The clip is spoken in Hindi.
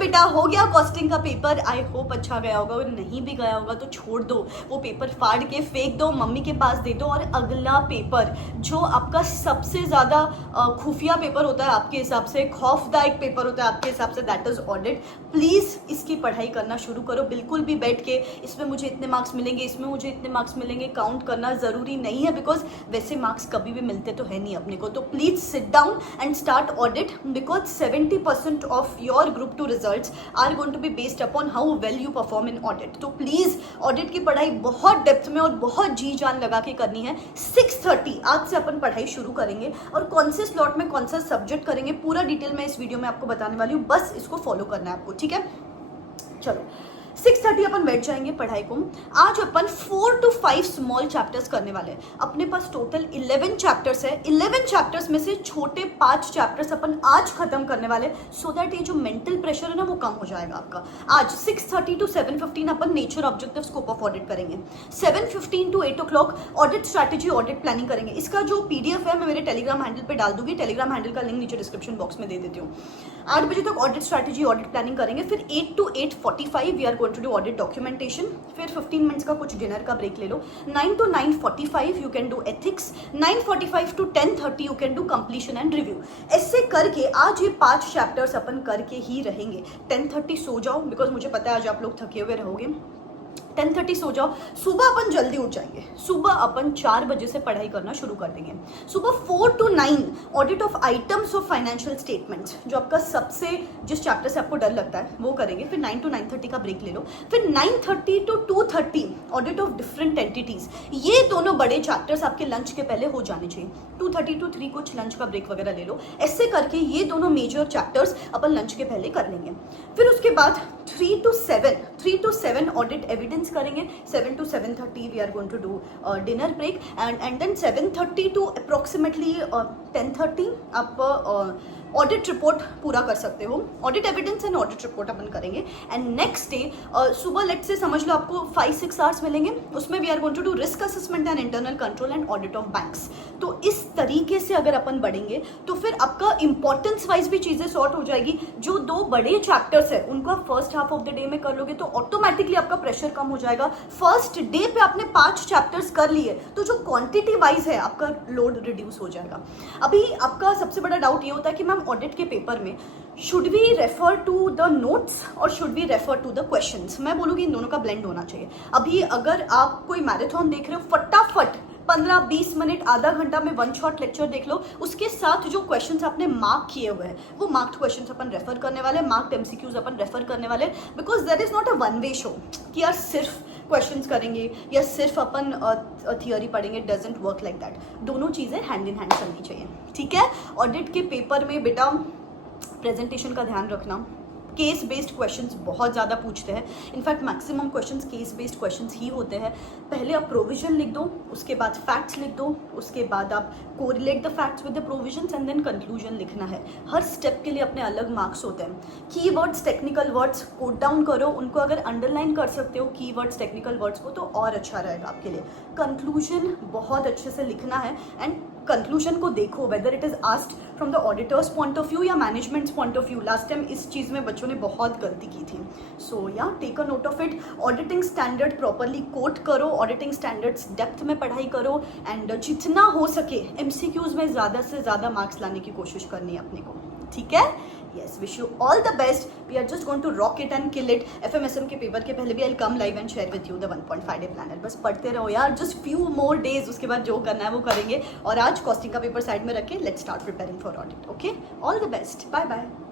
बेटा हो गया कॉस्टिंग का पेपर। आई होप अच्छा गया होगा, और नहीं भी गया होगा तो छोड़ दो, वो पेपर फाड़ के फेंक दो, मम्मी के पास दे दो। और अगला पेपर जो आपका सबसे ज़्यादा खुफिया पेपर होता है आपके हिसाब से, खौफदायक पेपर होता है आपके हिसाब से, दैट इज़ ऑडिट। प्लीज़ इसकी पढ़ाई करना शुरू करो। बिल्कुल भी बैठ के इसमें मुझे इतने मार्क्स मिलेंगे, इसमें मुझे इतने मार्क्स मिलेंगे काउंट करना ज़रूरी नहीं है, बिकॉज वैसे मार्क्स कभी भी मिलते तो है नहीं अपने को। तो please sit down and start audit, because 70% of your group 2 results are going to be based upon how well you perform in audit. तो प्लीज़ ऑडिट की पढ़ाई बहुत डेप्थ में और बहुत जी जान लगा के करनी है। 6:30 आज से अपन पढ़ाई शुरू करेंगे, और कौन से स्लॉट में कौन सा सब्जेक्ट करेंगे पूरा डिटेल में इस वीडियो में आपको बताने वाली हूँ। बस इसको फॉलो करना है आपको, ठीक है। चलो 6:30 अपन बैठ जाएंगे पढ़ाई को। आज अपन 4 to 5 स्मॉल चैप्टर्स करने वाले हैं। अपने पास टोटल 11 चैप्टर्स है। 11 चैप्टर्स में से छोटे 5 चैप्टर्स अपन आज खत्म करने वाले, सो दैट ये जो मेंटल प्रेशर है ना वो कम हो जाएगा आपका। आज 6:30 to 7:15 upon nature, objective, scope of audit करेंगे। 7:15 to 8 o'clock audit strategy, audit planning करेंगे। इसका जो PDF है मैं मेरे टेलीग्राम हैंडल पे डाल दूंगी, टेलीग्राम हैंडल का लिंक नीचे डिस्क्रिप्शन बॉक्स में दे देती हूँ। 8 बजे तक ऑडिट स्ट्रैटेजी, ऑडिट प्लानिंग करेंगे। फिर 8 to 8:45 we are going to do audit documentation. फिर 15 मिनट्स का कुछ डिनर का ब्रेक ले लो। 9 to 9:45 you can do ethics. 9:45 to 10:30 you can do completion and review. ऐसे करके आज ये 5 चैप्टर्स अपन करके ही रहेंगे। 10:30 सो जाओ, बिकॉज मुझे पता है आज आप लोग थके हुए रहोगे। 10:30 सो जाओ। सुबह अपन जल्दी उठ जाएंगे। सुबह अपन 4 बजे से पढ़ाई करना शुरू कर देंगे। सुबह 4 to 9 audit of items of financial statements, जो आपका सबसे जिस चैप्टर से आपको डर लगता है वो करेंगे। फिर 9 to 9:30 का ब्रेक ले लो। फिर 9:30 to 2:30 audit of different entities. ये दोनों बड़े चैप्टर्स आपके लंच के पहले हो जाने चाहिए। 2:30 to 3 कुछ लंच का ब्रेक वगैरह ले लो। ऐसे करके ये दोनों मेजर चैप्टर्स अपन लंच के पहले कर लेंगे। फिर उसके बाद 3 to 7 ऑडिट एविडेंस करेंगे। 7 to 7:30 we are going to do dinner break, and then 7:30 to approximately 10:30 आप ऑडिट रिपोर्ट पूरा कर सकते हो। Audit evidence and audit report अपन करेंगे। एंड नेक्स्ट डे सुबह लेट से समझ लो आपको 5-6 आवर्स मिलेंगे। उसमें we are going to do risk assessment and internal control and audit of banks. तो इस तरीके से अगर अपन बढ़ेंगे तो फिर आपका इंपॉर्टेंस वाइज भी चीज़ें सॉर्ट हो जाएगी। जो 2 बड़े चैप्टर्स है उनको आप first half of the day में कर लोगे तो ऑटोमेटिकली आपका प्रेशर कम हो जाएगा। फर्स्ट डे पे आपने 5 चैप्टर्स कर लिए तो जो क्वांटिटी वाइज है आपका लोड रिड्यूस हो जाएगा। अभी आपका सबसे बड़ा डाउट ये होता है कि मैम ऑडिट के पेपर में should we refer to the notes और should we refer to the questions. मैं बोलूँगी इन दोनों का ब्लेंड होना चाहिए। अभी अगर आप कोई मैराथन देख रहे हो, फटाफट 15-20 मिनट, आधा घंटा में 1 शॉट लेक्चर देख लो। उसके साथ जो क्वेश्चंस आपने मार्क किए हुए हैं वो मार्क्ड क्वेश्चंस अपन रेफर करने वाले, मार्क्ड MCQs अपन रेफर करने वाले। Because there is not a one way show कि यार सिर्फ क्वेश्चंस करेंगे या सिर्फ अपन थियोरी पढ़ेंगे। Doesn't work like that. दोनों चीज़ें हैंड इन हैंड चलनी चाहिए, ठीक है। ऑडिट के पेपर में बेटा प्रेजेंटेशन का ध्यान रखना। केस बेस्ड क्वेश्चंस बहुत ज़्यादा पूछते हैं। In fact maximum questions case based questions ही होते हैं। पहले आप प्रोविजन लिख दो, उसके बाद फैक्ट्स लिख दो, उसके बाद आप correlate the facts with the provisions and then conclusion लिखना है। हर स्टेप के लिए अपने अलग मार्क्स होते हैं। Keywords, technical words quote down करो, उनको अगर अंडरलाइन कर सकते हो कीवर्ड्स, टेक्निकल वर्ड्स को, तो और अच्छा रहेगा आपके लिए। कंक्लूजन बहुत अच्छे से लिखना है एंड कंक्लूजन को देखो whether it is asked from the auditors point of view या managements point of view. Last time इस चीज़ में बच्चों ने बहुत गलती की थी। So yeah take a note of it. Auditing standard properly quote करो, ऑडिटिंग स्टैंडर्ड्स डेप्थ में पढ़ाई करो एंड जितना हो सके MCQs में ज़्यादा से ज़्यादा मार्क्स लाने की कोशिश करनी है अपने को, ठीक है। Yes, wish you all the best. We are just going to rock it and kill it. FMSM के पेपर के पहले भी I'll come live and share with you the 1.5 day planner. बस पढ़ते रहो यार, just few more days, उसके बाद जो करना है वो करेंगे। और आज कॉस्टिंग का पेपर साइड में रख के let's start preparing for audit. Okay? All the best. Bye bye.